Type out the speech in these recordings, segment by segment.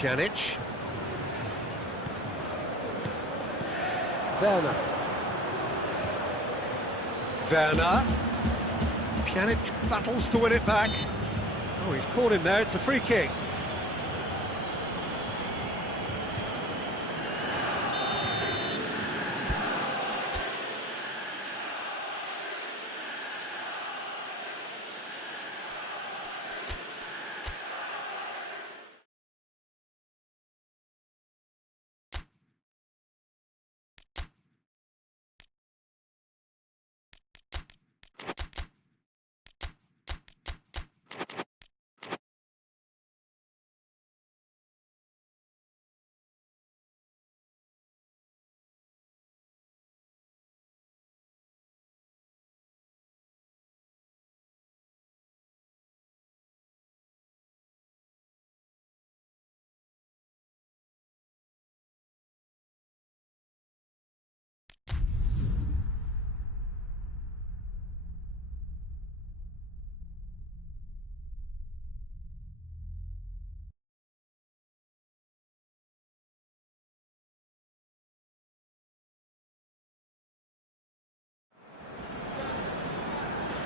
Pjanic. Werner. Werner. Pjanic battles to win it back. Oh, he's caught him there, it's a free kick.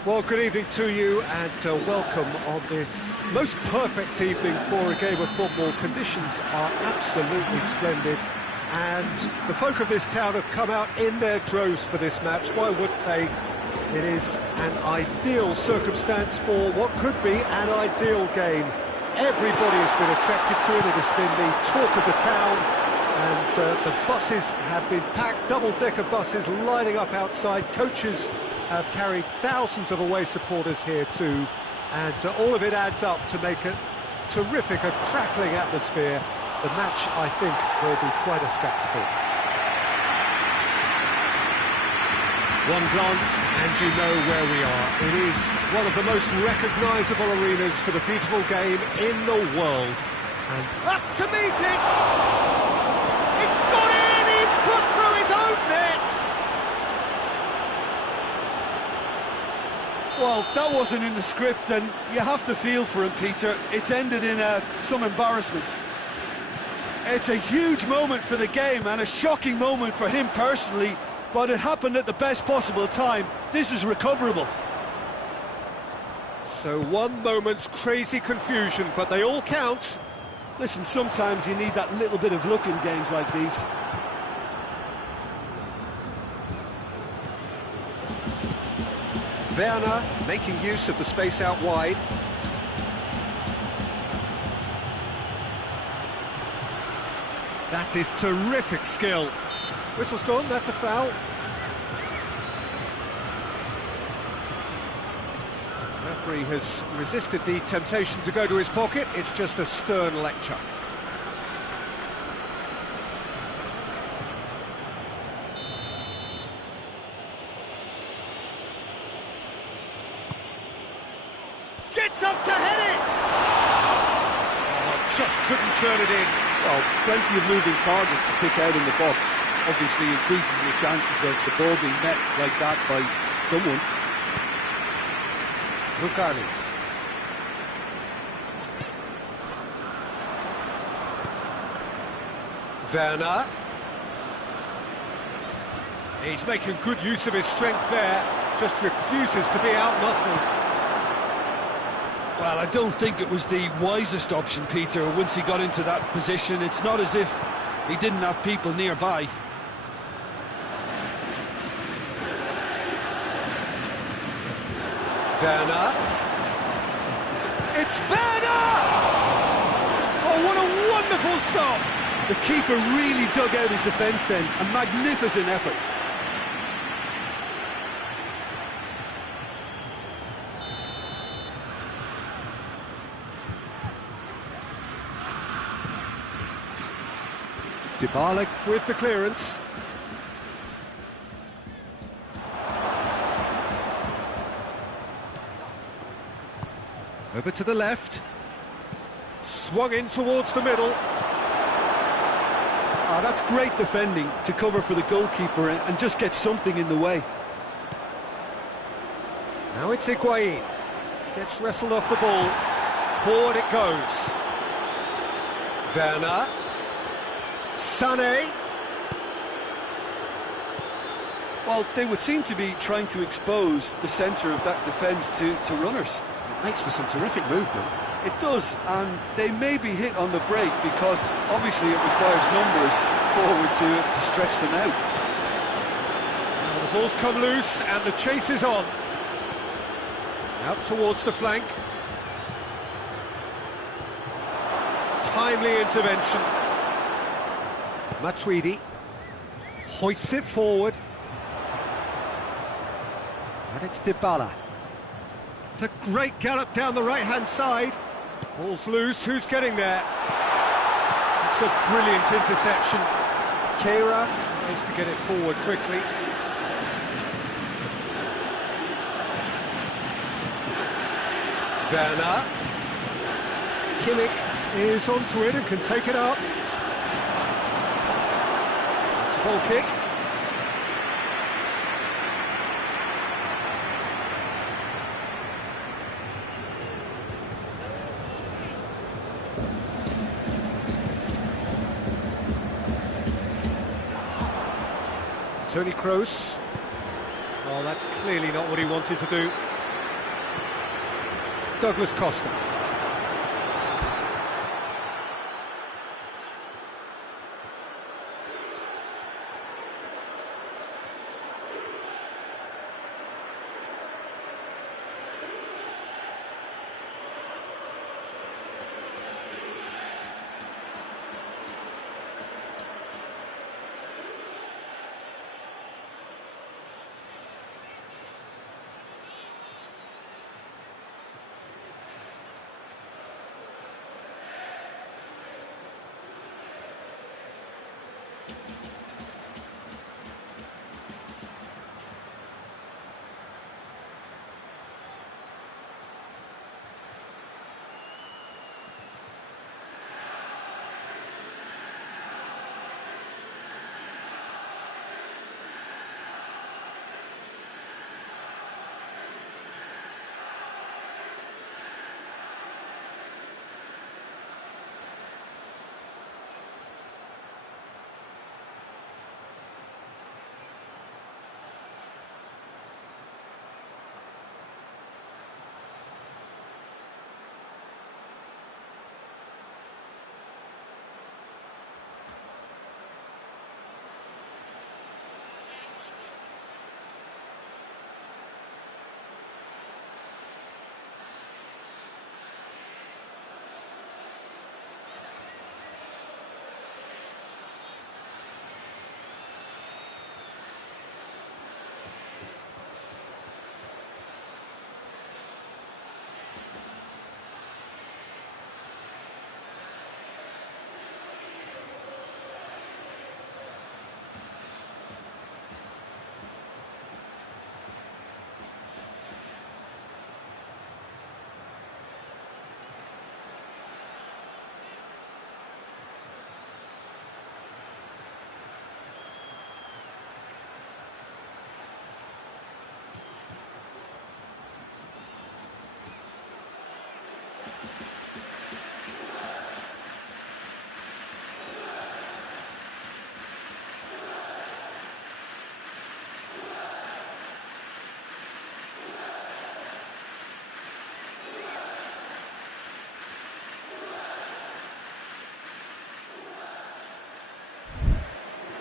Well, good evening to you and welcome on this most perfect evening for a game of football. Conditions are absolutely splendid and the folk of this town have come out in their droves for this match. Why wouldn't they? It is an ideal circumstance for what could be an ideal game. Everybody has been attracted to it. It has been the talk of the town and the buses have been packed, double-decker buses lining up outside. Coaches have carried thousands of away supporters here too, and all of it adds up to make a terrific, a crackling atmosphere. The match, I think, will be quite a spectacle. One glance and you know where we are. It is one of the most recognisable arenas for the beautiful game in the world. And up to meet it! It's got in! He's put through his own net! Well, that wasn't in the script, and you have to feel for him, Peter. It's ended in some embarrassment. It's a huge moment for the game, and a shocking moment for him personally, but it happened at the best possible time. This is recoverable. So one moment's crazy confusion, but they all count. Listen, sometimes you need that little bit of luck in games like these. Werner making use of the space out wide. That is terrific skill. Whistle's gone, that's a foul. Referee has resisted the temptation to go to his pocket. It's just a stern lecture. Gets up to head it! Oh, just couldn't turn it in. Well, plenty of moving targets to pick out in the box. Obviously increases the chances of the ball being met like that by someone. Lucani. Werner. He's making good use of his strength there, just refuses to be out-muscled. Well, I don't think it was the wisest option, Peter, once he got into that position. It's not as if he didn't have people nearby. Werner. It's Werner! Oh, what a wonderful stop! The keeper really dug out his defence then. A magnificent effort. Dybala with the clearance. Over to the left. Swung in towards the middle. Ah, that's great defending to cover for the goalkeeper and just get something in the way. Now it's Higuain. Gets wrestled off the ball. Forward it goes. Werner. Sané. Well, they would seem to be trying to expose the centre of that defence to runners. It makes for some terrific movement. It does, and they may be hit on the break because obviously it requires numbers forward to stretch them out. Now the ball's come loose and the chase is on. Out towards the flank. Timely intervention. Matuidi hoists it forward. And it's Dybala. It's a great gallop down the right-hand side. Ball's loose, who's getting there? It's a brilliant interception. Keira tries to get it forward quickly. Werner. Kimmich is onto it and can take it up. It's a ball kick. Toni Kroos. Oh, that's clearly not what he wanted to do. Douglas Costa.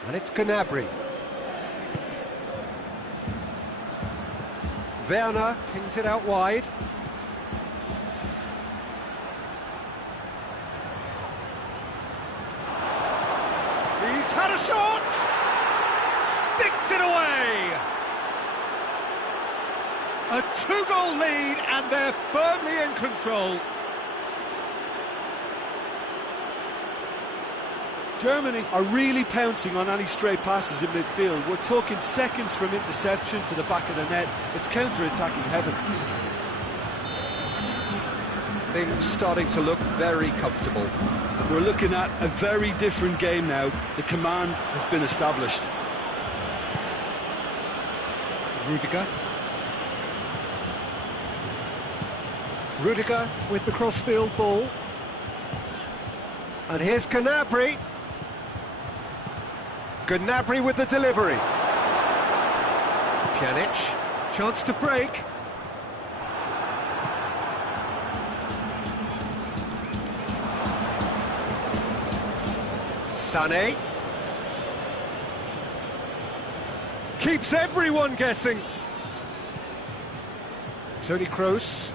And it's Gnabry. Werner pings it out wide. He's had a shot! Sticks it away! A two-goal lead and they're firmly in control. Germany are really pouncing on any stray passes in midfield. We're talking seconds from interception to the back of the net. It's counter-attacking heaven. Things starting to look very comfortable. We're looking at a very different game now. The command has been established. Rudiger. Rudiger with the crossfield ball. And here's Gnabry. Gnabry with the delivery. Pjanic, chance to break. Sané. Keeps everyone guessing. Toni Kroos.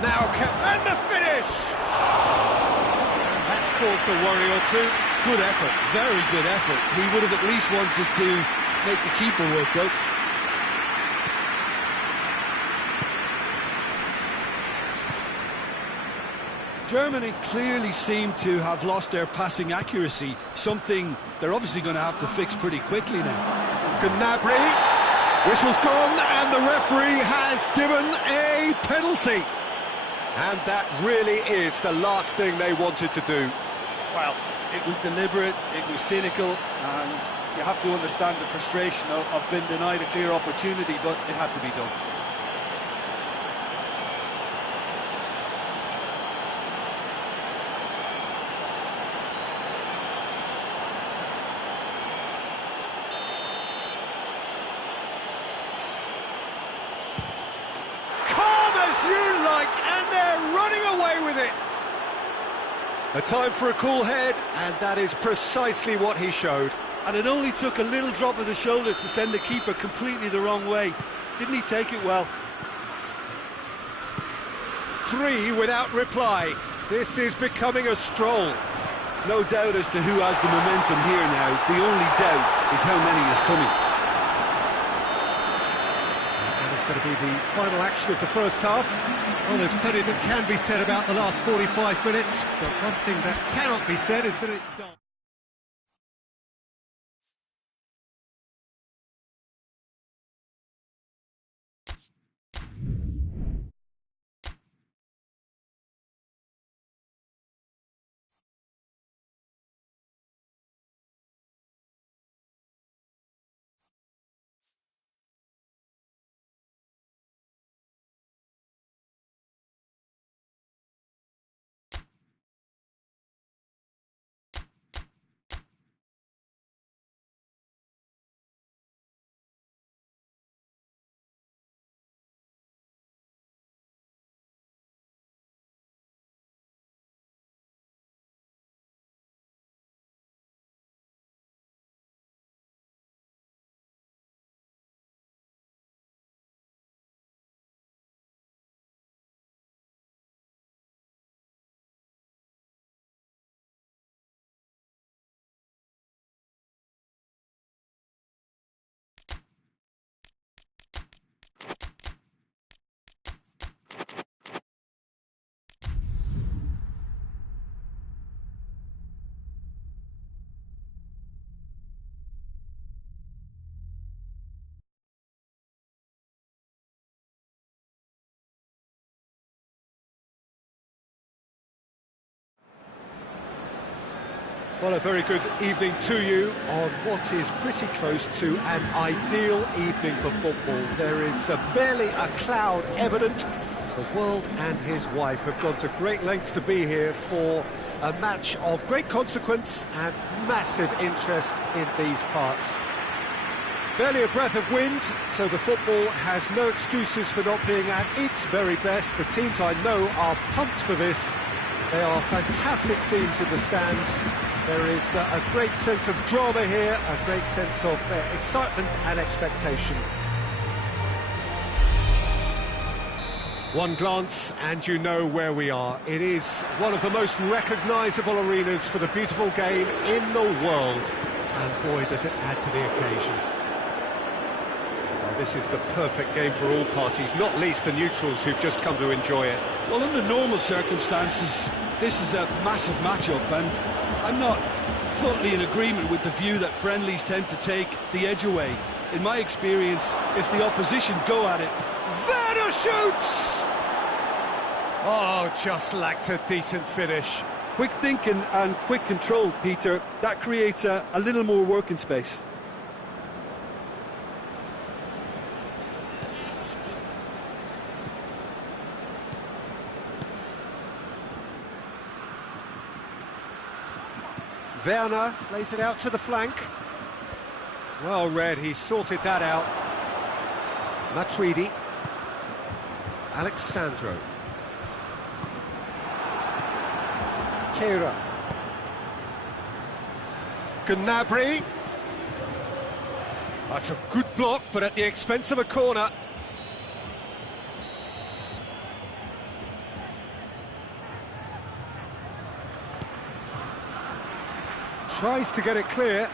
Now, and the finish! That's caused a worry or two. Good effort, very good effort. He would have at least wanted to make the keeper work though. Germany clearly seem to have lost their passing accuracy, something they're obviously going to have to fix pretty quickly now. Gnabry, whistle's gone, and the referee has given a penalty. And that really is the last thing they wanted to do. Well, it was deliberate, it was cynical, and you have to understand the frustration of being denied a clear opportunity, but it had to be done. You like, and they're running away with it. A time for a cool head, and that is precisely what he showed. And it only took a little drop of the shoulder to send the keeper completely the wrong way. Didn't he take it well? 3 without reply. This is becoming a stroll. No doubt as to who has the momentum here now. The only doubt is how many is coming. Going to be the final action of the first half. Well, there's plenty that can be said about the last 45 minutes, but one thing that cannot be said is that it's done. Well, a very good evening to you on what is pretty close to an ideal evening for football. There is barely a cloud evident. The world and his wife have gone to great lengths to be here for a match of great consequence and massive interest in these parts. Barely a breath of wind, so the football has no excuses for not being at its very best. The teams I know are pumped for this. They are fantastic scenes in the stands. There is a great sense of drama here, a great sense of excitement and expectation. One glance and you know where we are. It is one of the most recognisable arenas for the beautiful game in the world. And boy, does it add to the occasion. Well, this is the perfect game for all parties, not least the neutrals who've just come to enjoy it. Well, under normal circumstances, this is a massive matchup, and I'm not totally in agreement with the view that friendlies tend to take the edge away. In my experience, if the opposition go at it... Werner shoots! Oh, just lacked a decent finish. Quick thinking and quick control, Peter. That creates a little more working space. Werner plays it out to the flank. Well read, he sorted that out. Matuidi. Alexandro. Keira. Gnabry. That's a good block, but at the expense of a corner. Tries to get it clear.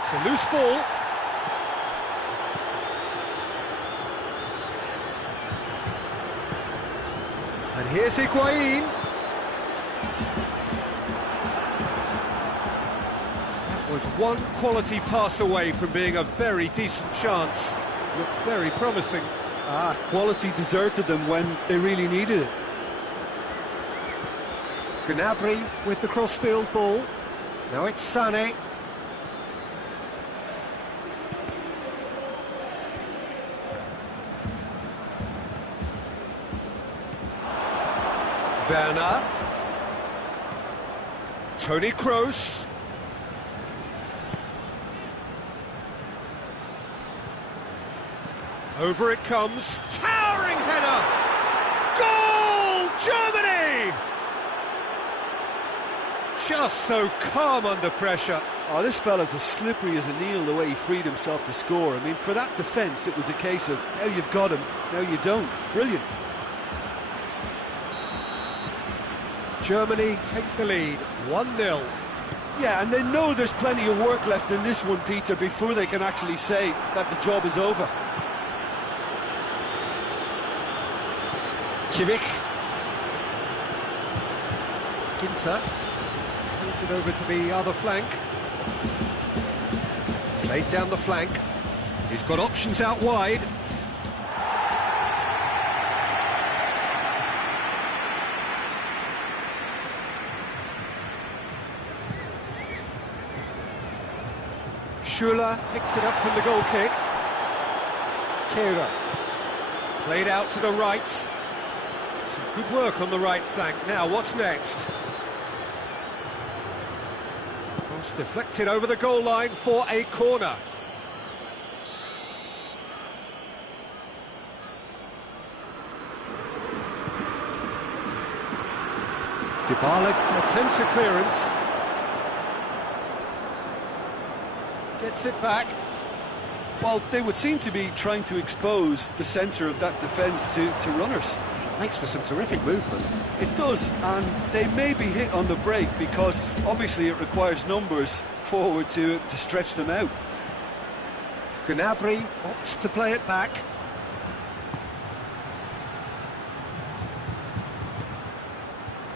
It's a loose ball. And here's Higuain. That was one quality pass away from being a very decent chance. Looked very promising. Quality deserted them when they really needed it. Gnabry with the crossfield ball. Now it's Sané. Werner. Toni Kroos. Over it comes. Towering header! Goal! Germany! Just so calm under pressure. Oh, this fella's as slippery as a needle the way he freed himself to score. I mean, for that defence, it was a case of, now you've got him, now you don't. Brilliant. Germany take the lead, 1-0. Yeah, and they know there's plenty of work left in this one, Peter, before they can actually say that the job is over. Kimmich. Ginter. Plays it over to the other flank. Played down the flank. He's got options out wide. Schuller picks it up from the goal kick. Keira. Played out to the right. Some good work on the right flank. Now, what's next? Cross deflected over the goal line for a corner. Dybala attempts a clearance. Gets it back. Well, they would seem to be trying to expose the centre of that defence to runners. Makes for some terrific movement. It does, and they may be hit on the break because obviously it requires numbers forward to stretch them out. Gnabry opts to play it back.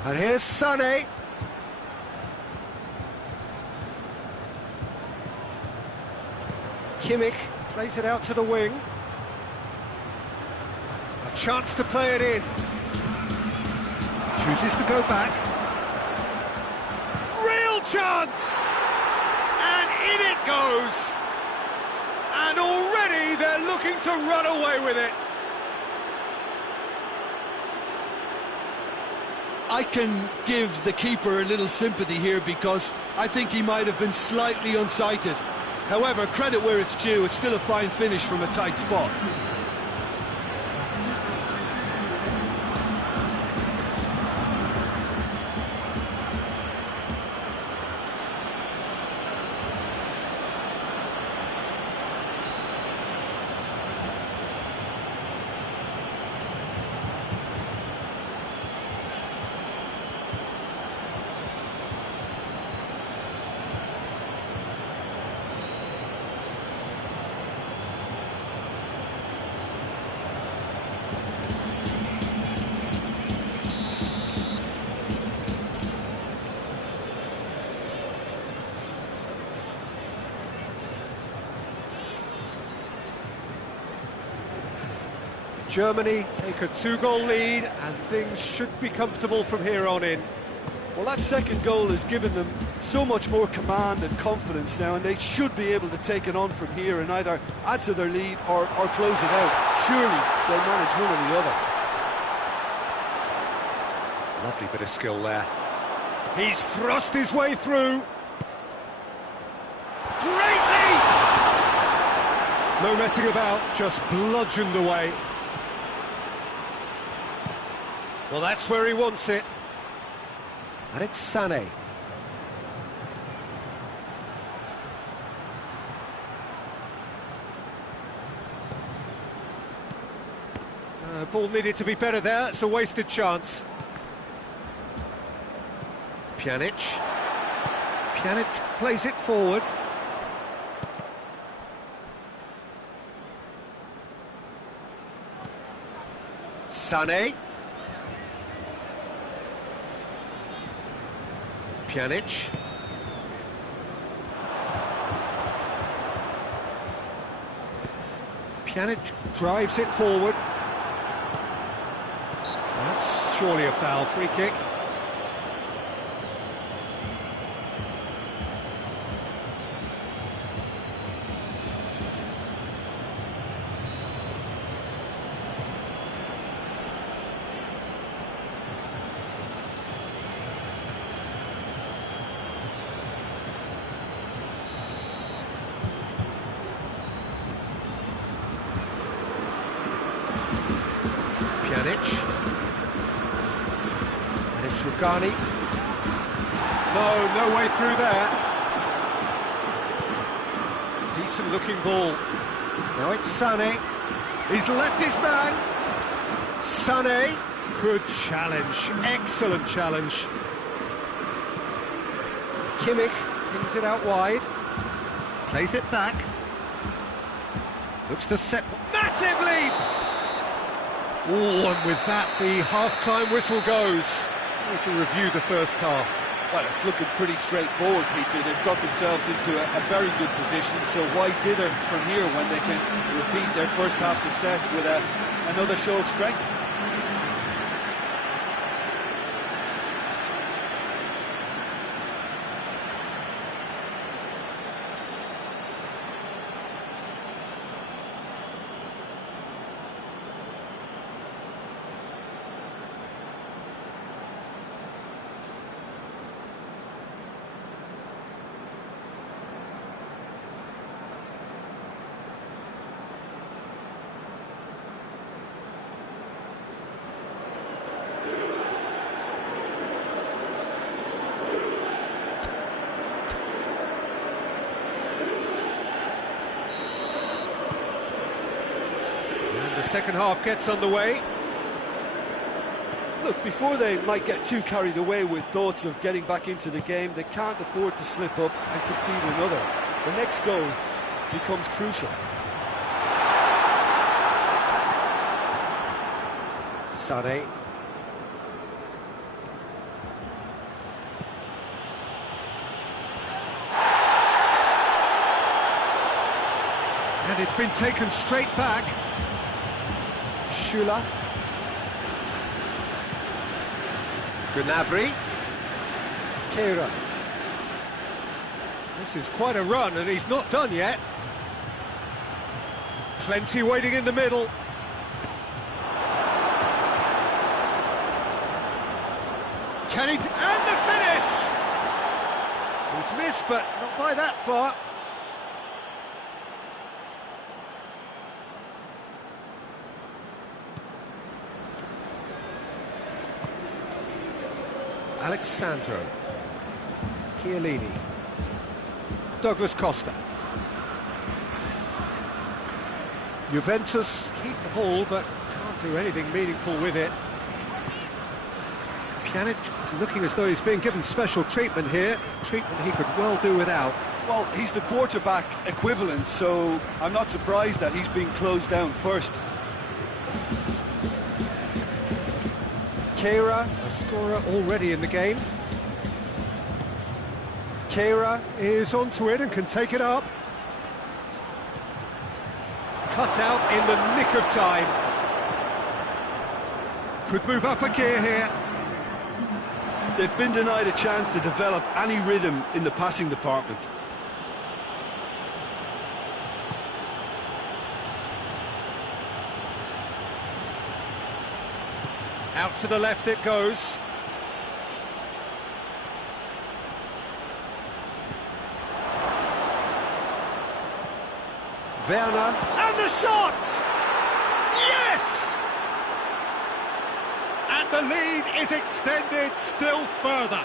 And here's Sané. Kimmich plays it out to the wing. A chance to play it in. Chooses to go back. Real chance! And in it goes! And already they're looking to run away with it. I can give the keeper a little sympathy here because I think he might have been slightly unsighted. However, credit where it's due, it's still a fine finish from a tight spot. Germany take a 2-goal lead and things should be comfortable from here on in. Well, that second goal has given them so much more command and confidence now, and they should be able to take it on from here and either add to their lead or close it out. Surely they'll manage one or the other. Lovely bit of skill there. He's thrust his way through. Great leap! No messing about, just bludgeoned away. Well, that's where he wants it. And it's Sané. Ball needed to be better there, it's a wasted chance. Pjanic plays it forward. Sané. Pjanic. Pjanic drives it forward. That's surely a foul, free kick. Pjanic. And it's Rugani. No way through there. Decent looking ball. Now it's Sané. He's left his man. Sané. Good challenge. Excellent challenge. Kimmich kings it out wide. Plays it back. Looks to set. Massive leap! Oh, and with that, the half-time whistle goes. We can review the first half. Well, it's looking pretty straightforward, Peter. They've got themselves into a very good position, so why dither from here when they can repeat their first half success with another show of strength? The second half gets underway. Look, before they might get too carried away with thoughts of getting back into the game, they can't afford to slip up and concede another. The next goal becomes crucial. Sané. And it's been taken straight back. Schüller. Gnabry. Kehrer. This is quite a run, and he's not done yet. Plenty waiting in the middle. Can he... and the finish! He's missed, but not by that far. Alexandro. Chiellini. Douglas Costa. Juventus keep the ball, but can't do anything meaningful with it. Pjanic looking as though he's being given special treatment here, treatment he could well do without. Well, he's the quarterback equivalent, so I'm not surprised that he's being closed down first. Kehrer, a scorer already in the game. Kehrer is onto it and can take it up. Cut out in the nick of time. Could move up a gear here. They've been denied a chance to develop any rhythm in the passing department. Out to the left it goes. Werner, and the shot! Yes! And the lead is extended still further.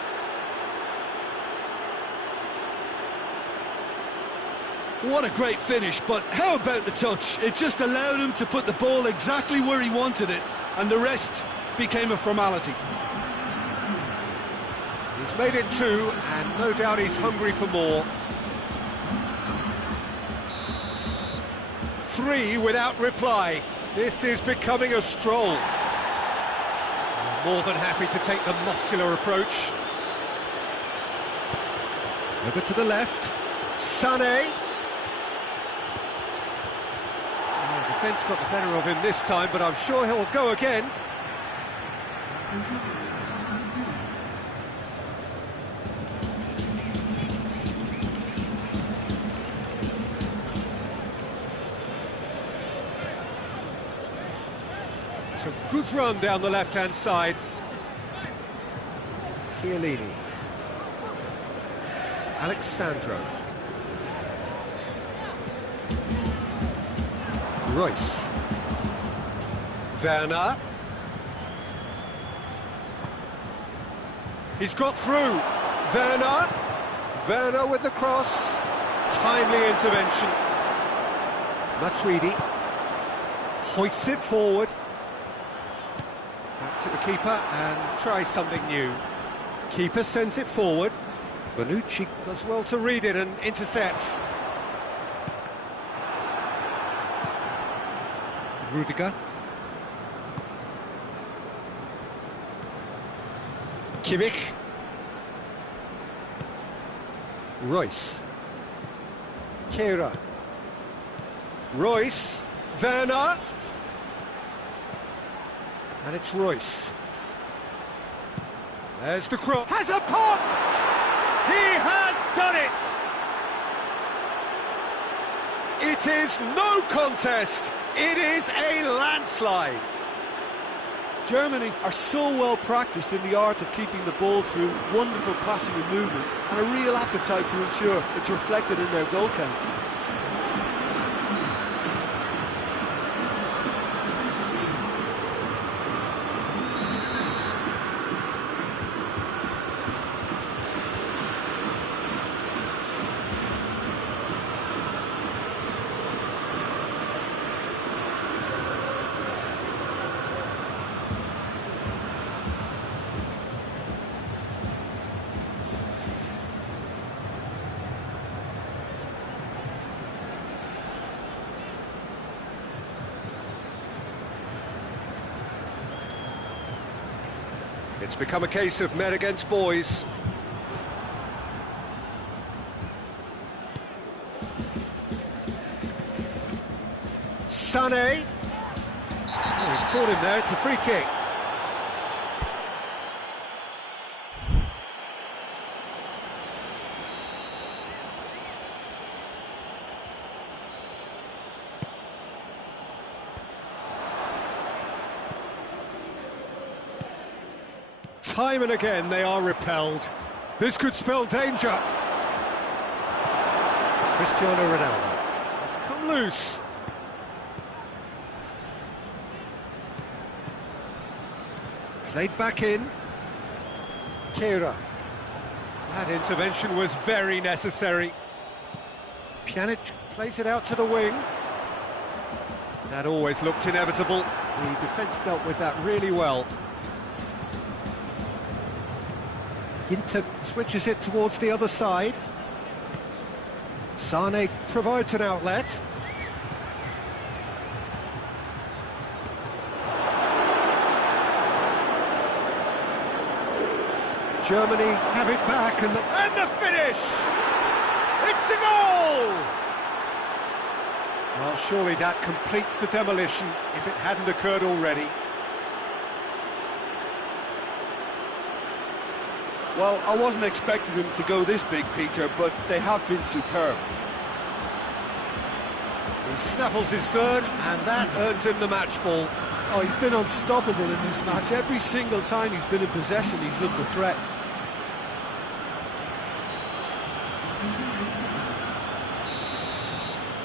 What a great finish, but how about the touch? It just allowed him to put the ball exactly where he wanted it, and the rest became a formality. He's made it 2, and no doubt he's hungry for more. 3 without reply. This is becoming a stroll. More than happy to take the muscular approach. Over to the left. Sané. Defence got the better of him this time, but I'm sure he'll go again. It's a good run down the left-hand side. Chiellini. Alexandro. Royce. Werner. He's got through. Werner. Werner with the cross. Timely intervention. Matuidi. Hoists it forward. Back to the keeper and try something new. Keeper sends it forward. Bonucci does well to read it and intercepts. Rudiger. Kimmich. Royce. Kehrer. Royce. Werner. And it's Royce. There's the cross. Has a pop! He has done it! It is no contest. It is a landslide. Germany are so well practiced in the art of keeping the ball through wonderful passing and movement, and a real appetite to ensure it's reflected in their goal count. It's become a case of men against boys. Sané. Oh, he's caught him there, it's a free kick. Time and again they are repelled. This could spell danger. Cristiano Ronaldo has come loose. Played back in. Kehrer. That intervention was very necessary. Pjanic plays it out to the wing. That always looked inevitable. The defence dealt with that really well. Ginter switches it towards the other side. Sané provides an outlet. Germany have it back and the finish! It's a goal! Well, surely that completes the demolition if it hadn't occurred already. Well, I wasn't expecting them to go this big, Peter, but they have been superb. He snaffles his third, and that earns him the match ball. Oh, he's been unstoppable in this match. Every single time he's been in possession, he's looked a threat.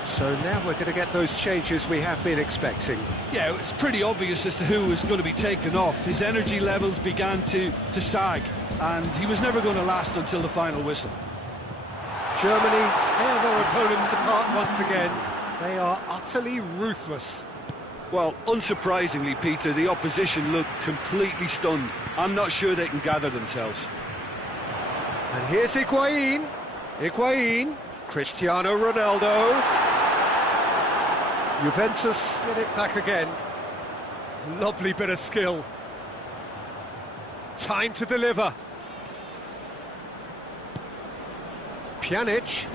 So now we're going to get those changes we have been expecting. Yeah, it's pretty obvious as to who was going to be taken off. His energy levels began to sag, and he was never going to last until the final whistle. Germany tear their opponents apart once again. They are utterly ruthless. Well, unsurprisingly, Peter, the opposition look completely stunned. I'm not sure they can gather themselves. And here's Higuain. Cristiano Ronaldo. Juventus get it back again. Lovely bit of skill. Time to deliver. Pjanic.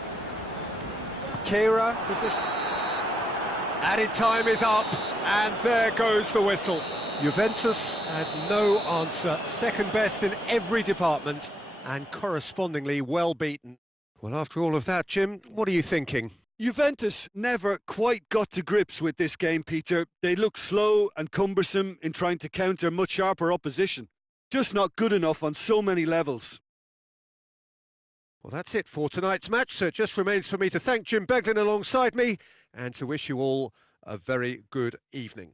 Kehrer, position. Added time is up, and there goes the whistle. Juventus had no answer. Second best in every department, and correspondingly well beaten. Well, after all of that, Jim, what are you thinking? Juventus never quite got to grips with this game, Peter. They look slow and cumbersome in trying to counter much sharper opposition. Just not good enough on so many levels. Well, that's it for tonight's match, so it just remains for me to thank Jim Beglin alongside me and to wish you all a very good evening.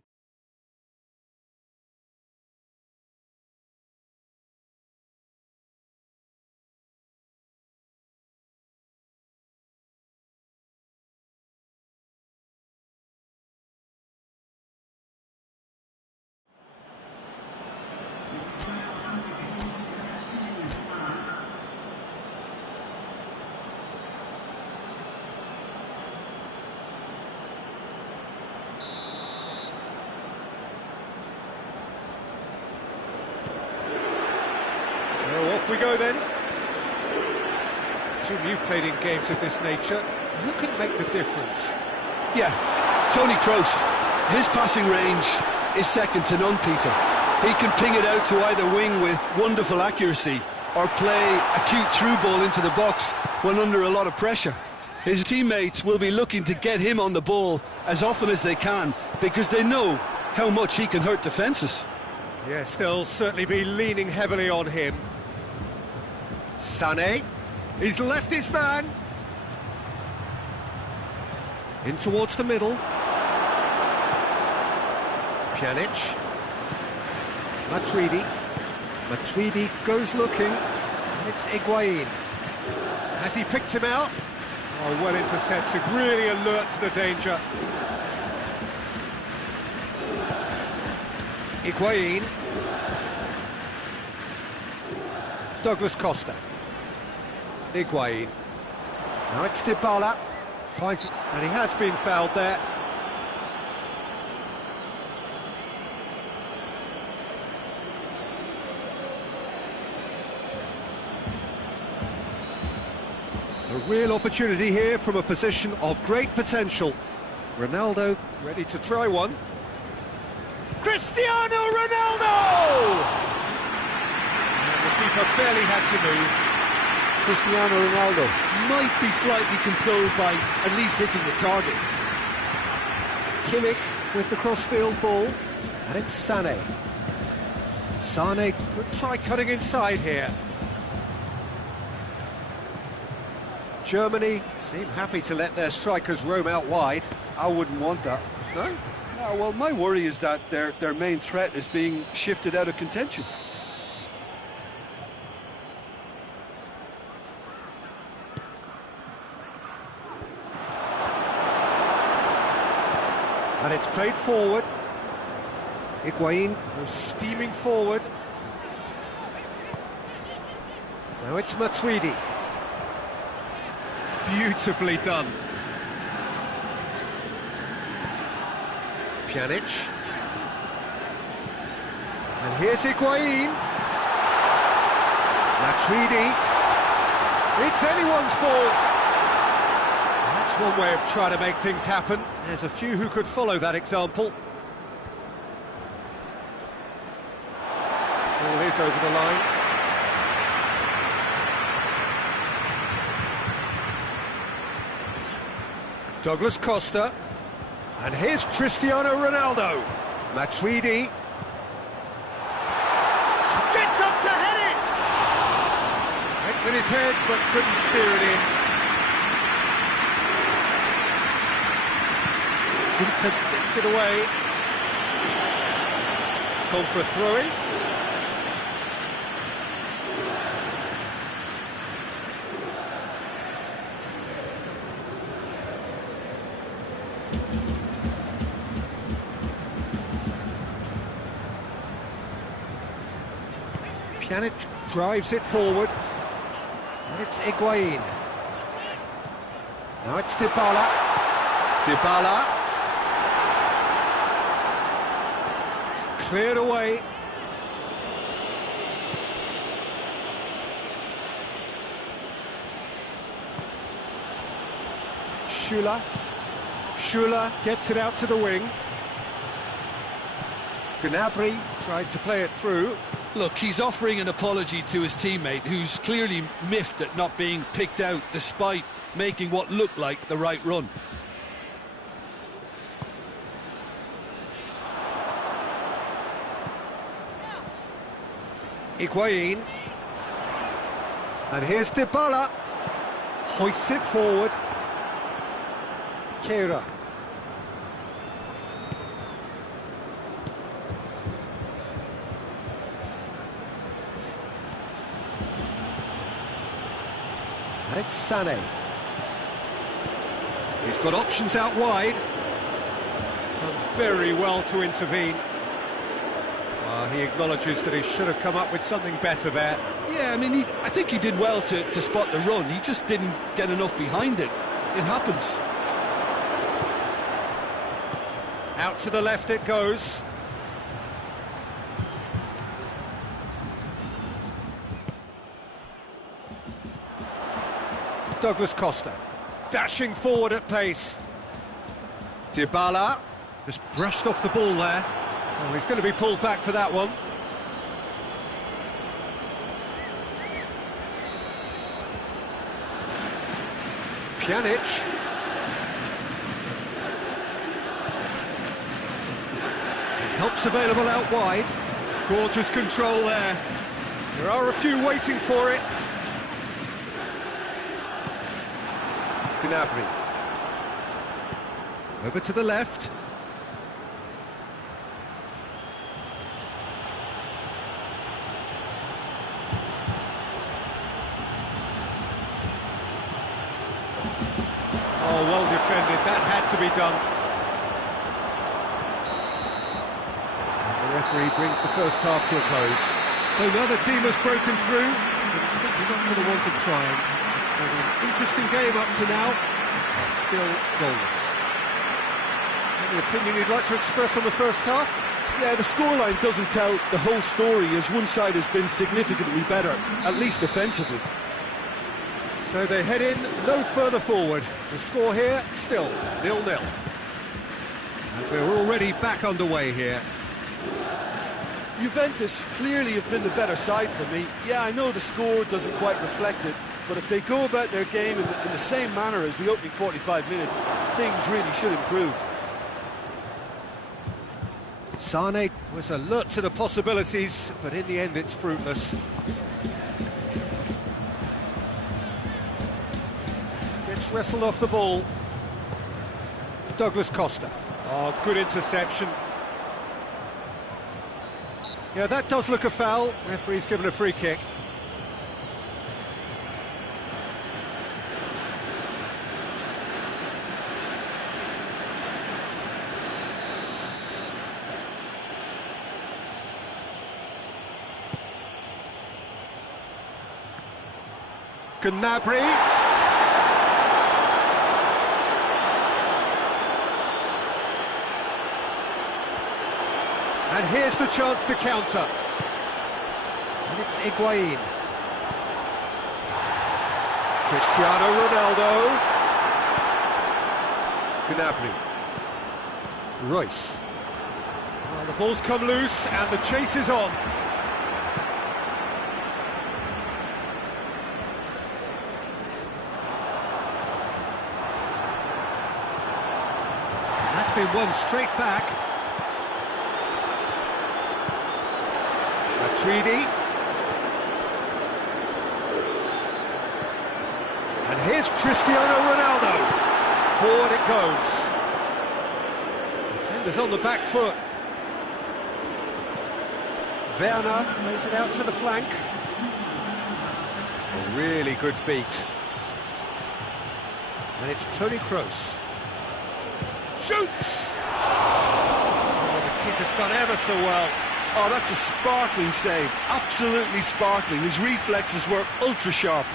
So off we go then. Jim, you've played in games of this nature. Who can make the difference? Yeah, Toni Kroos. His passing range is second to none, Peter. He can ping it out to either wing with wonderful accuracy or play a cute through ball into the box when under a lot of pressure. His teammates will be looking to get him on the ball as often as they can because they know how much he can hurt defences. Yes, they'll certainly be leaning heavily on him. Sané, he's left his man. In towards the middle. Pjanic. Matuidi goes looking, and it's Higuain. Has he picked him out? Oh, well intercepted, really alert to the danger. Higuain. Douglas Costa. Higuain. Now it's Dybala. Fighting, and he has been fouled there. A real opportunity here from a position of great potential. Ronaldo ready to try one. Cristiano Ronaldo! And the keeper barely had to move. Cristiano Ronaldo might be slightly consoled by at least hitting the target. Kimmich with the crossfield ball, and it's Sané. Sané could try cutting inside here. Germany seem happy to let their strikers roam out wide. I wouldn't want that. No? No, well, my worry is that their main threat is being shifted out of contention. And it's played forward. Higuain was steaming forward. Now it's Matuidi. Beautifully done. Pjanic. And here's Higuain. Matuidi. It's anyone's ball. That's one way of trying to make things happen. There's a few who could follow that example. Ball is over the line. Douglas Costa. And here's Cristiano Ronaldo. Matuidi. Gets up to head it! Went with his head, but couldn't steer it in. Inter gets it away. It's gone for a throw-in. Pjanic drives it forward, and it's Higuain. Now it's Dybala. Dybala. Cleared away. Schüller. Schüller gets it out to the wing. Gnabry tried to play it through. Look, he's offering an apology to his teammate, who's clearly miffed at not being picked out despite making what looked like the right run. Higuain. And here's Dybala. Hoists it forward. Kehrer. And it's Sané. He's got options out wide. Done very well to intervene. He acknowledges that he should have come up with something better there. Yeah, I mean, I think he did well to spot the run. He just didn't get enough behind it. It happens. Out to the left it goes. Douglas Costa, dashing forward at pace. Dybala just brushed off the ball there. Oh, he's going to be pulled back for that one. Pjanic. And help's available out wide. Gorgeous control there. There are a few waiting for it. Gnabry. Over to the left. Oh, well defended. That had to be done. And the referee brings the first half to a close. So now the team has broken through, but it's certainly not for the want of trying. It's been an interesting game up to now, but still goalless. Any opinion you'd like to express on the first half? Yeah, the scoreline doesn't tell the whole story, as one side has been significantly better, at least defensively. So they head in no further forward. The score here, still 0-0. And we're already back underway here. Juventus clearly have been the better side for me. Yeah, I know the score doesn't quite reflect it, but if they go about their game in the same manner as the opening 45 minutes, things really should improve. Sané was alert to the possibilities, but in the end it's fruitless. Gets wrestled off the ball. Douglas Costa. Oh, good interception. Yeah, that does look a foul. Referee's given a free kick. Gnabry. And here's the chance to counter. And it's Higuain. Cristiano Ronaldo. Gnabry. Royce. Well, the ball's come loose and the chase is on. That's been won straight back. Matuidi. And here's Cristiano Ronaldo. Forward it goes. defenders on the back foot. Werner plays it out to the flank. A really good feat. And it's Toni Kroos. Shoots! Oh, the keeper's done ever so well. Oh, that's a sparkling save. Absolutely sparkling. His reflexes were ultra sharp.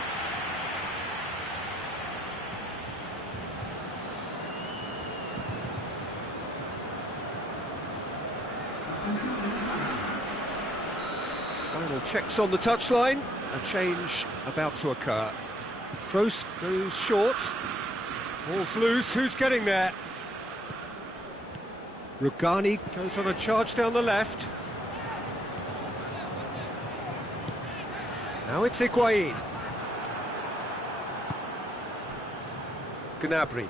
Final checks on the touchline. A change about to occur. Kroos goes short. Ball's loose. Who's getting there? Rugani goes on a charge down the left. Now it's Higuain. Gnabry.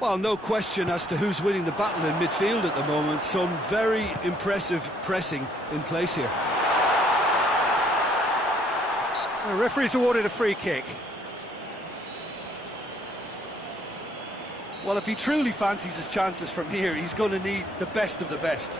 Well, no question as to who's winning the battle in midfield at the moment. Some very impressive pressing in place here. The referee's awarded a free kick. Well, if he truly fancies his chances from here, he's going to need the best of the best.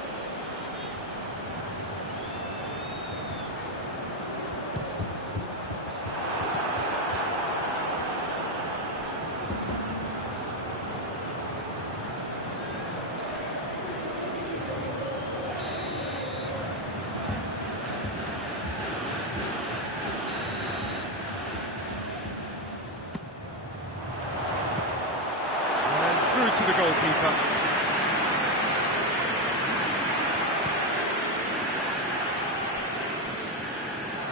To the goalkeeper.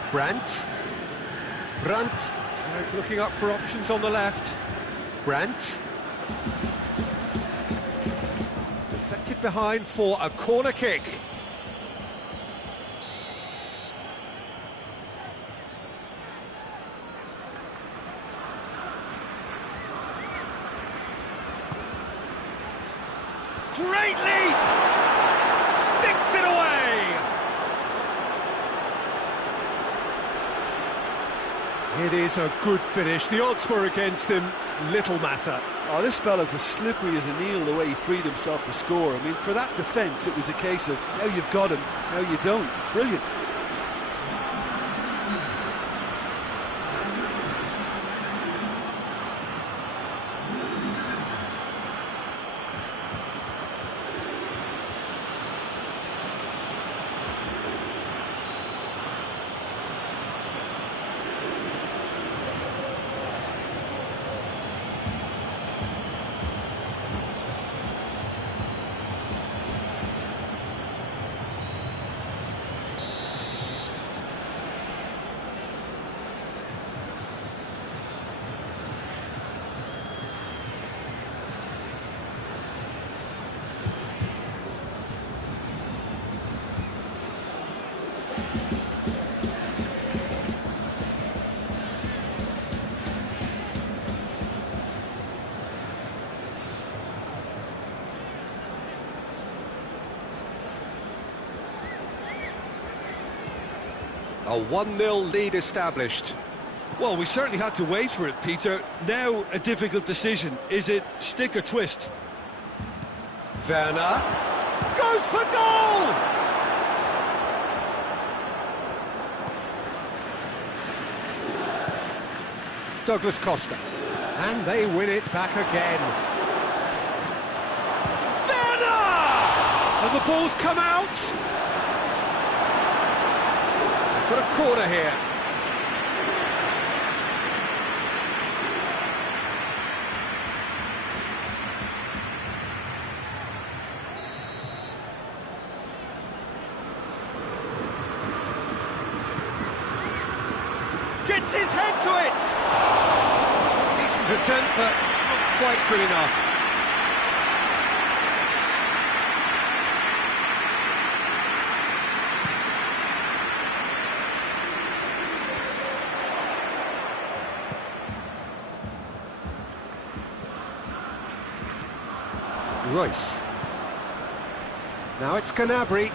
Brandt. Tries looking up for options on the left. Brandt. Deflected behind for a corner kick. Great leap! Sticks it away! It is a good finish. The odds were against him. Little matter. Oh, this fella's as slippery as an eel the way he freed himself to score. I mean, for that defence, it was a case of, now you've got him, now you don't. Brilliant. A 1-0 lead established. Well, we certainly had to wait for it, Peter. Now a difficult decision. Is it stick or twist? Werner goes for goal! Douglas Costa. And they win it back again. Werner! And the ball's come out! Got a corner here. Gets his head to it! Decent attempt, but not quite good enough. Royce. Now it's Gnabry.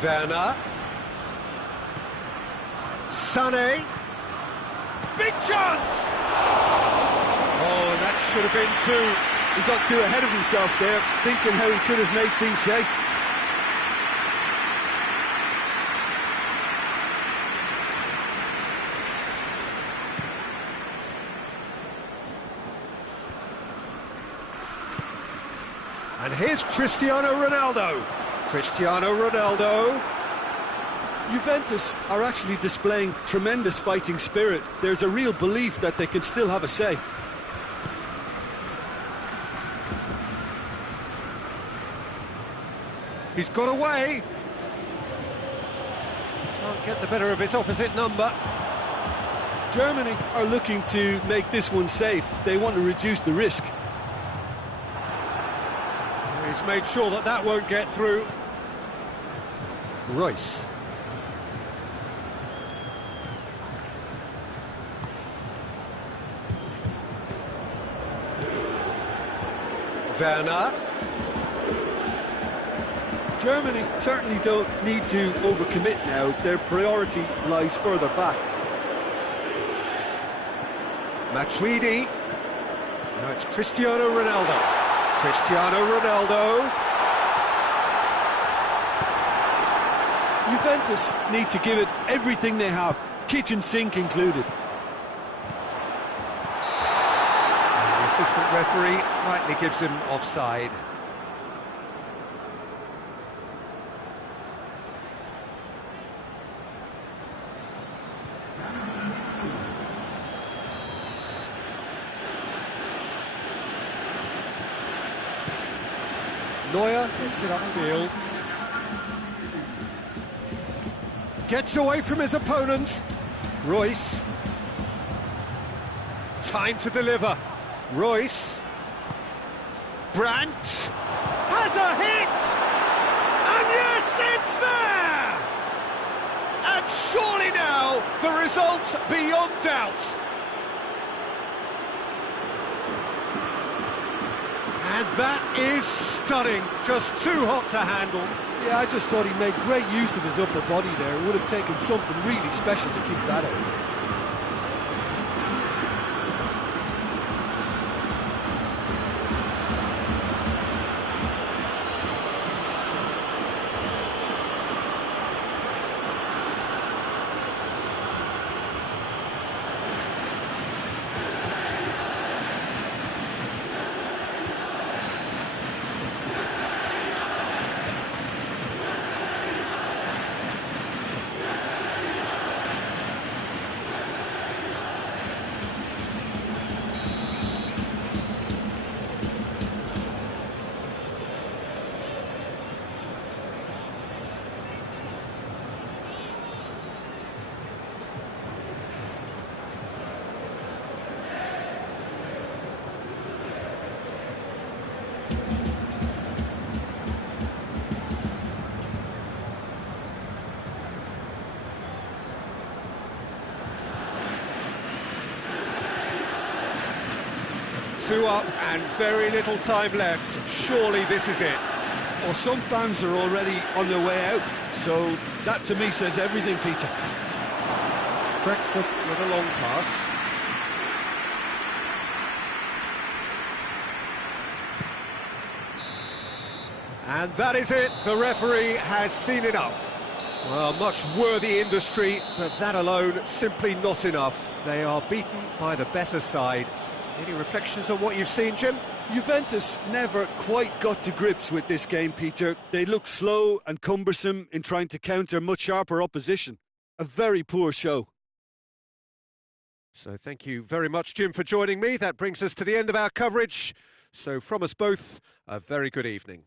Werner. Sané. Big chance! Oh, and that should have been two. He got too ahead of himself there, thinking how he could have made things safe. And here's Cristiano Ronaldo. Cristiano Ronaldo. Juventus are actually displaying tremendous fighting spirit. There's a real belief that they can still have a say. He's got away. Can't get the better of his opposite number. Germany are looking to make this one safe. They want to reduce the risk. He's made sure that that won't get through. Royce. Werner. Germany certainly don't need to overcommit now. Their priority lies further back. Matuidi. Now it's Cristiano Ronaldo. Cristiano Ronaldo. Juventus need to give it everything they have, kitchen sink included. The assistant referee rightly gives him offside. Neuer gets it upfield. Gets away from his opponents. Royce. Time to deliver. Royce. Brandt. Has a hit! And yes, it's there! And surely now, the result's beyond doubt. And that is stunning, just too hot to handle. Yeah, I just thought he made great use of his upper body there. It would have taken something really special to keep that out. Two up and very little time left. Surely this is it. Well, some fans are already on their way out, so that to me says everything, Peter. Drexler with a long pass. And that is it. The referee has seen enough. Well, much worthy industry, but that alone simply not enough. They are beaten by the better side. Any reflections on what you've seen, Jim? Juventus never quite got to grips with this game, Peter. They look slow and cumbersome in trying to counter much sharper opposition. A very poor show. So thank you very much, Jim, for joining me. That brings us to the end of our coverage. So from us both, a very good evening.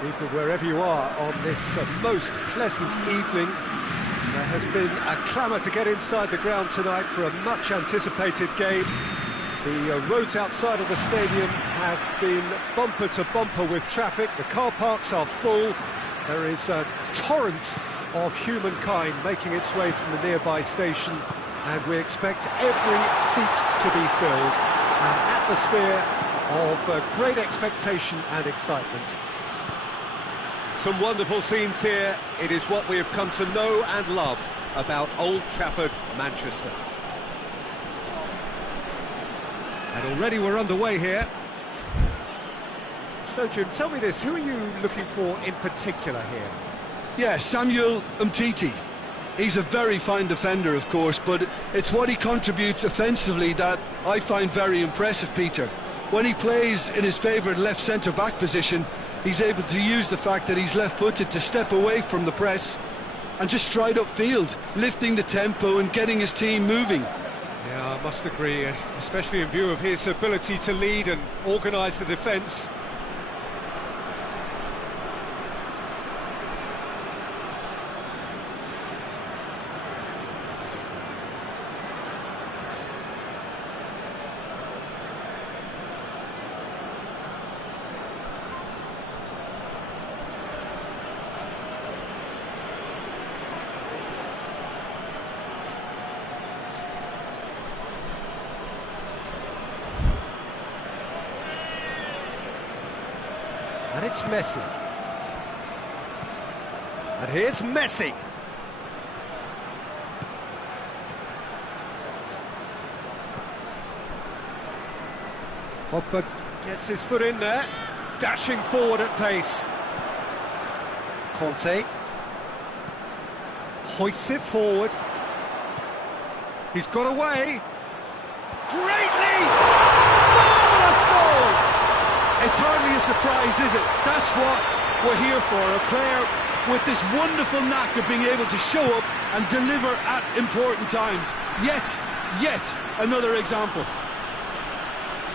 Good evening wherever you are on this most pleasant evening. There has been a clamour to get inside the ground tonight for a much-anticipated game. The roads outside of the stadium have been bumper to bumper with traffic. The car parks are full. There is a torrent of humankind making its way from the nearby station, and we expect every seat to be filled. An atmosphere of great expectation and excitement. Some wonderful scenes here. It is what we have come to know and love about Old Trafford, Manchester. And already we're underway here. So, Jim, tell me this, who are you looking for in particular here? Yeah, Samuel Umtiti. He's a very fine defender, of course, but it's what he contributes offensively that I find very impressive, Peter. When he plays in his favourite left centre-back position, he's able to use the fact that he's left-footed to step away from the press and just stride upfield, lifting the tempo and getting his team moving. Yeah, I must agree, especially in view of his ability to lead and organise the defence. And it's Messi. And here's Messi. Pogba gets his foot in there, dashing forward at pace. Conte hoists it forward. He's got away. Great lead! Marvellous goal! It's hardly a surprise, is it? That's what we're here for, a player with this wonderful knack of being able to show up and deliver at important times. Yet another example.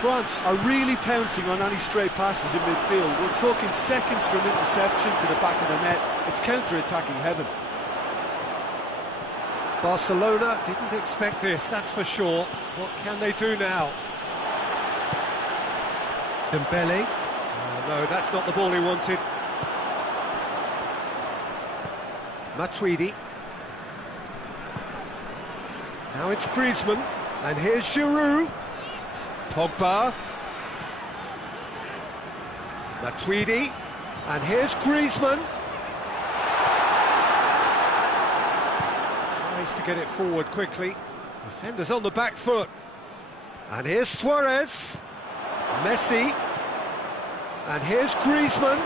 France are really pouncing on any stray passes in midfield. We're talking seconds from interception to the back of the net. It's counter-attacking heaven. Barcelona didn't expect this, that's for sure. What can they do now? Dembele. Oh, no, that's not the ball he wanted. Matuidi. Now it's Griezmann, and here's Giroud. Pogba. Matuidi, and here's Griezmann. Tries to get it forward quickly. Defenders on the back foot. And here's Suarez. Messi, and here's Griezmann,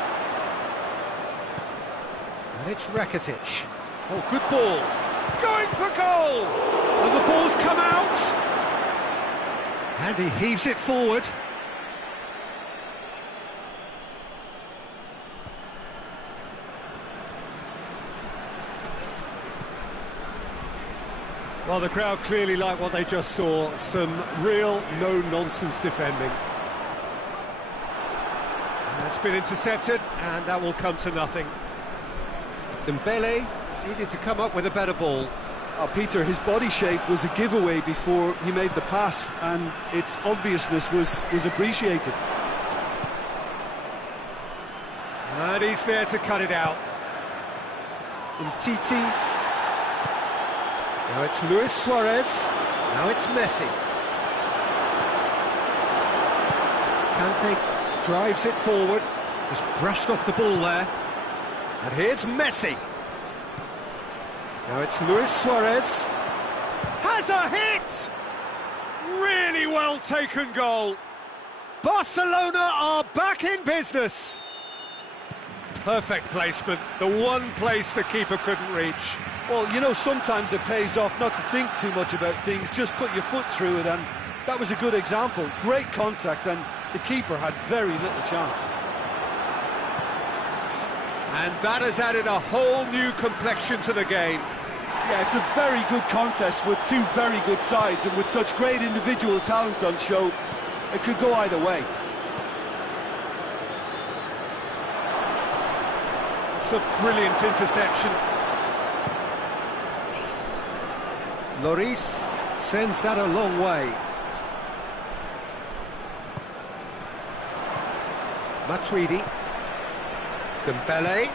and it's Rakitic. Oh, good ball, going for goal, and the ball's come out, and he heaves it forward. Well, the crowd clearly like what they just saw, some real no-nonsense defending. It's been intercepted, and that will come to nothing. Dembele needed to come up with a better ball. Oh, Peter, his body shape was a giveaway before he made the pass, and its obviousness was appreciated. And he's there to cut it out. Umtiti. Now it's Luis Suarez. Now it's Messi. Kante drives it forward, just brushed off the ball there. And here's Messi. Now it's Luis Suarez. Has a hit! Really well taken goal. Barcelona are back in business. Perfect placement, the one place the keeper couldn't reach. Well, you know, sometimes it pays off not to think too much about things, just put your foot through it, and that was a good example. Great contact, and the keeper had very little chance. And that has added a whole new complexion to the game. Yeah, it's a very good contest with two very good sides, and with such great individual talent on show, it could go either way. That's a brilliant interception. Lloris sends that a long way. Matuidi. Dembele.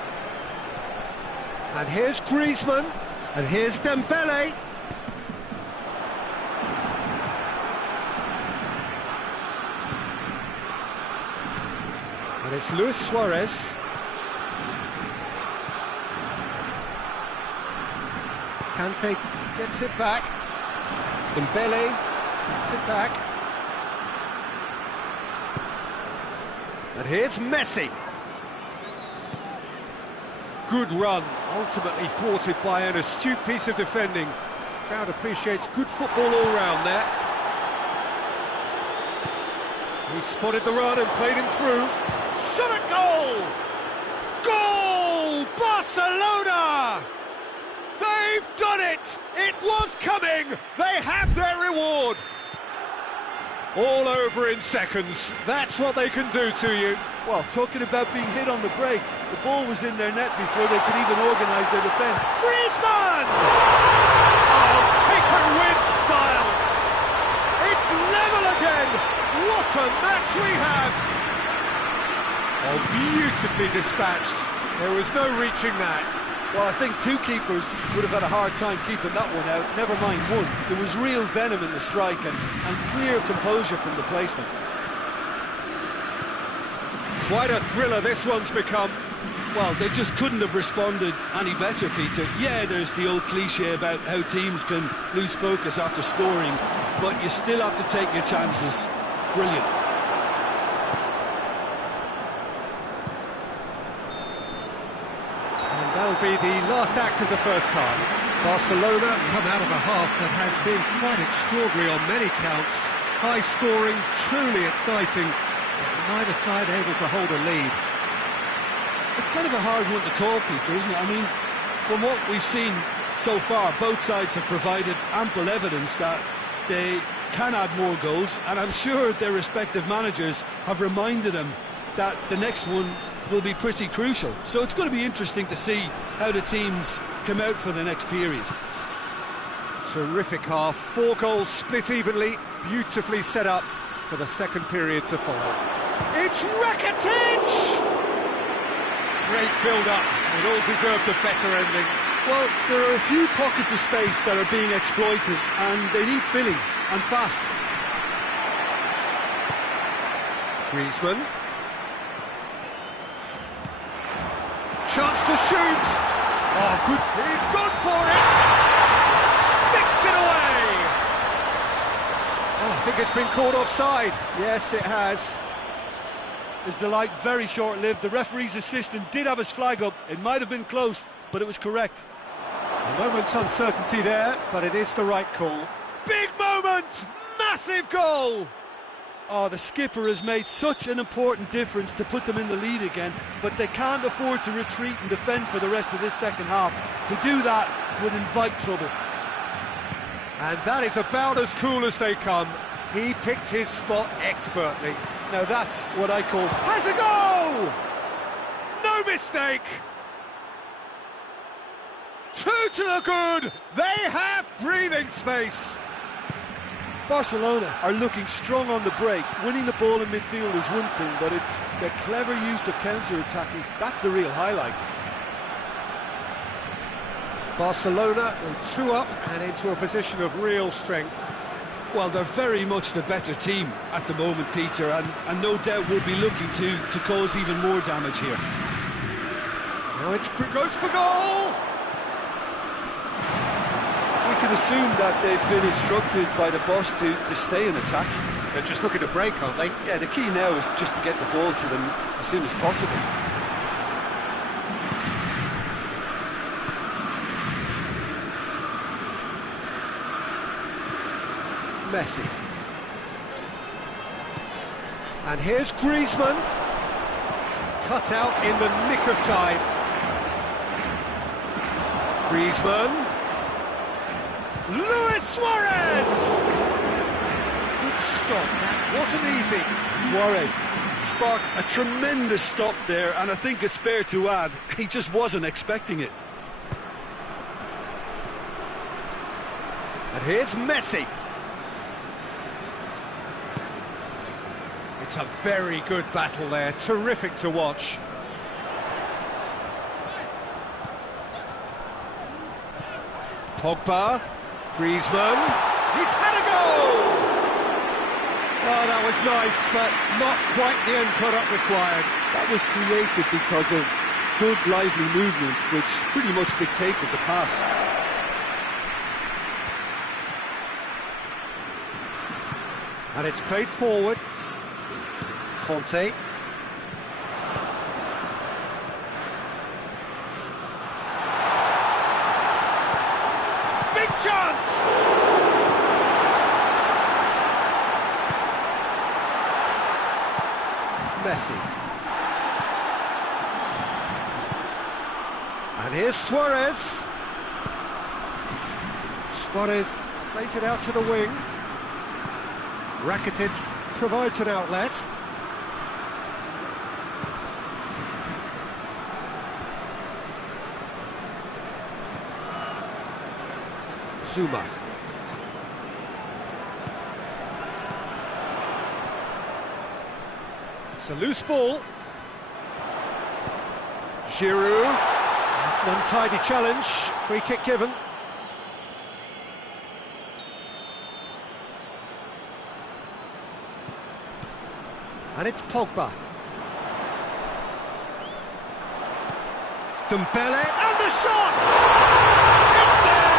And here's Griezmann. And here's Dembele. And it's Luis Suarez. Kante gets it back. Dembele gets it back. And here's Messi. Good run, ultimately thwarted by an astute piece of defending. Crowd appreciates good football all round there. He spotted the run and played him through. Shot at goal! Goal! Barcelona! They've done it! It was coming! They have their reward! All over in seconds. That's what they can do to you. Well, talking about being hit on the break, the ball was in their net before they could even organise their defence. Griezmann! Oh, taken with style! It's level again! What a match we have! Oh, beautifully dispatched. There was no reaching that. Well, I think two keepers would have had a hard time keeping that one out, never mind one. There was real venom in the strike and clear composure from the placement. Quite a thriller this one's become. Well, they just couldn't have responded any better, Peter. Yeah, there's the old cliche about how teams can lose focus after scoring, but you still have to take your chances. Brilliant. And that'll be the last act of the first half. Barcelona come out of a half that has been quite extraordinary on many counts. High scoring, truly exciting. Neither side able to hold a lead. It's kind of a hard one to call, Peter, isn't it? I mean, from what we've seen so far, both sides have provided ample evidence that they can add more goals, and I'm sure their respective managers have reminded them that the next one will be pretty crucial. So it's going to be interesting to see how the teams come out for the next period. Terrific half, 4 goals split evenly, beautifully set up for the second period to follow. It's Rakitic! Great build-up, it all deserved a better ending. Well, there are a few pockets of space that are being exploited, and they need filling, and fast. Griezmann. Chance to shoot! Oh, good, he's gone for it! Sticks it away! Oh, I think it's been called offside. Yes, it has. Is the light very short-lived? The referee's assistant did have his flag up. It might have been close, but it was correct. A moment's uncertainty there, but it is the right call. Big moment! Massive goal! Oh, the skipper has made such an important difference to put them in the lead again, but they can't afford to retreat and defend for the rest of this second half. To do that would invite trouble. And that is about as cool as they come. He picked his spot expertly. Now that's what I call... Has a goal! No mistake! 2 to the good! They have breathing space! Barcelona are looking strong on the break. Winning the ball in midfield is one thing, but it's their clever use of counter-attacking. That's the real highlight. Barcelona will 2 up and into a position of real strength. Well, they're very much the better team at the moment, Peter, and no doubt will be looking to cause even more damage here. Now it's goes for goal! We can assume that they've been instructed by the boss to stay in attack. They're just looking to break, aren't they? Yeah, the key now is just to get the ball to them as soon as possible. Messi. And here's Griezmann. Cut out in the nick of time. Griezmann. Luis Suarez! Good stop, that wasn't easy. Suarez sparked a tremendous stop there, and I think it's fair to add, he just wasn't expecting it. And here's Messi. It's a very good battle there, terrific to watch. Pogba, Griezmann, he's had a goal! Oh, that was nice, but not quite the end product required. That was created because of good, lively movement, which pretty much dictated the pass. And it's played forward. Conte. Big chance! Messi. And here's Suarez. Suarez plays it out to the wing. Rakitic provides an outlet. Zuma. It's a loose ball. Giroud. That's an untidy challenge. Free kick given. And it's Pogba. Dembele, and the shot! It's there!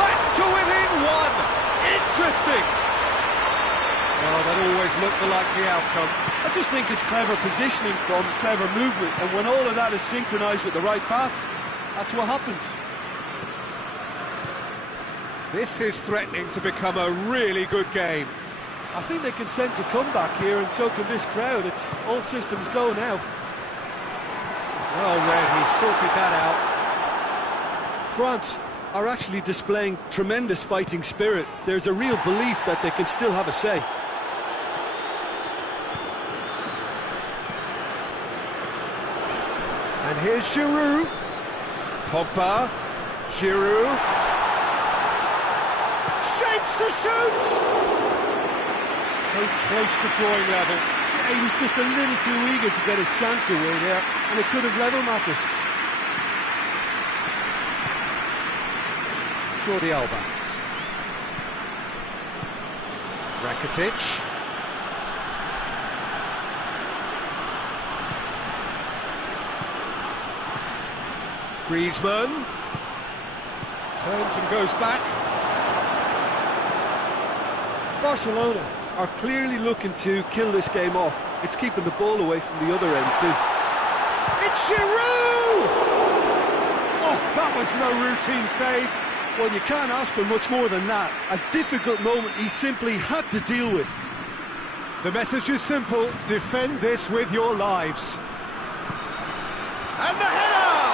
Back to within one! Interesting! Well, that always looked the likely outcome. I just think it's clever positioning from clever movement, and when all of that is synchronised with the right pass, that's what happens. This is threatening to become a really good game. I think they can sense a comeback here, and so can this crowd. It's all systems go now. Well read, he sorted that out. France are actually displaying tremendous fighting spirit. There's a real belief that they can still have a say. And here's Giroud. Pogba. Giroud. Shapes to shoot! So close to drawing level. Yeah, he was just a little too eager to get his chance away there, and it could have level matters. Jordi Alba. Rakitic. Griezmann. Turns and goes back. Barcelona are clearly looking to kill this game off. It's keeping the ball away from the other end too. It's Giroud! Oh, that was no routine save. Well, you can't ask for much more than that. A difficult moment he simply had to deal with. The message is simple: defend this with your lives. And the header!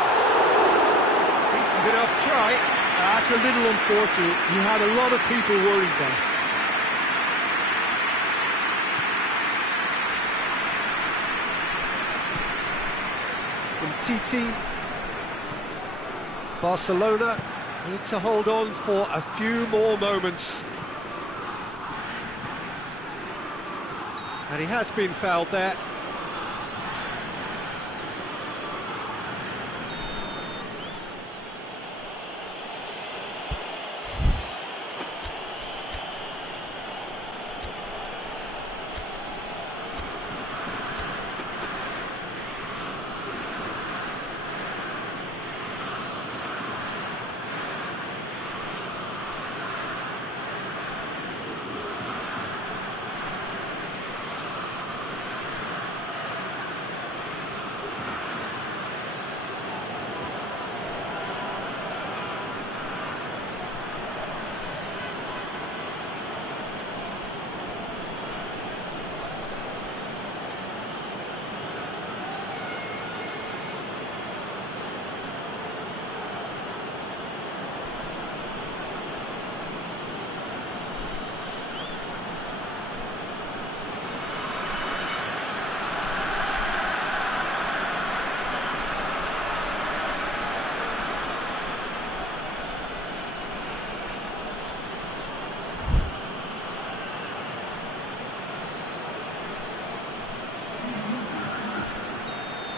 Decent enough try. That's a little unfortunate. He had a lot of people worried then. Titi. Barcelona need to hold on for a few more moments. And he has been fouled there.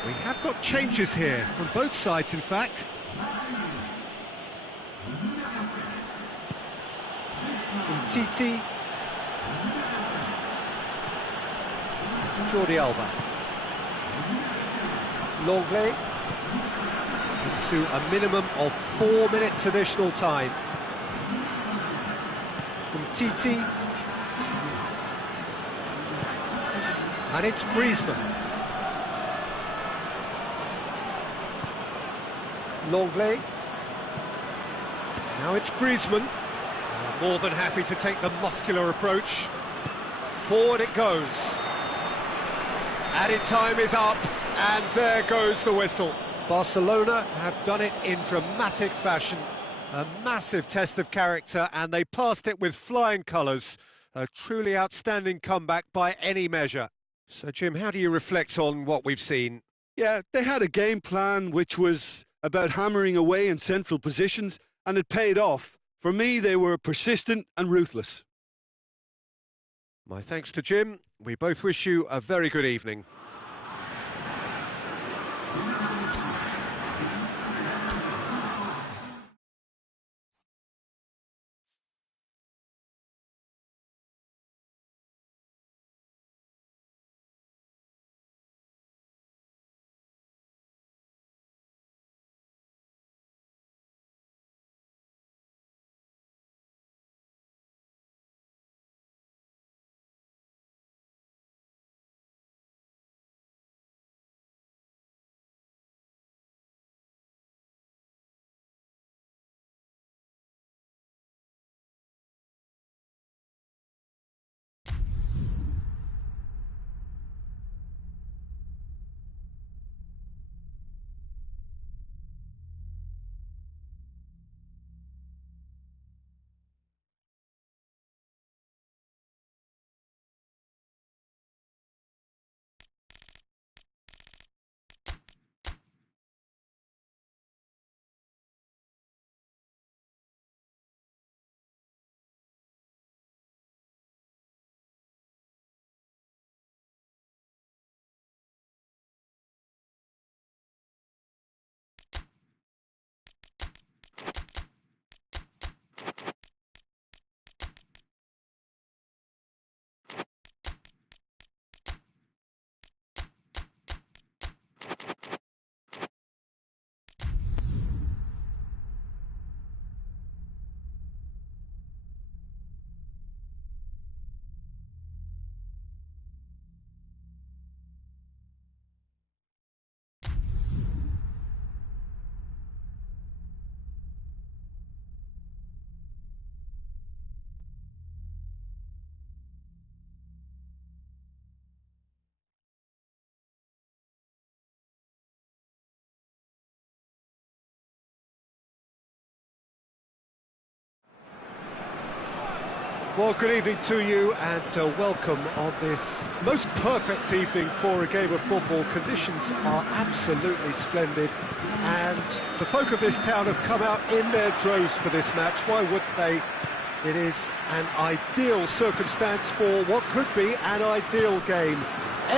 We have got changes here from both sides, in fact. Titi. Jordi Alba. Longley. Into a minimum of 4 minutes additional time. Titi. And it's Griezmann. Longley. Now it's Griezmann. More than happy to take the muscular approach. Forward it goes. Added time is up, and there goes the whistle. Barcelona have done it in dramatic fashion. A massive test of character, and they passed it with flying colours. A truly outstanding comeback by any measure. So, Jim, how do you reflect on what we've seen? Yeah, they had a game plan which was about hammering away in central positions, and it paid off. For me, they were persistent and ruthless. My thanks to Jim. We both wish you a very good evening. Well, good evening to you, and welcome on this most perfect evening for a game of football. Conditions are absolutely splendid, and the folk of this town have come out in their droves for this match. Why wouldn't they? It is an ideal circumstance for what could be an ideal game.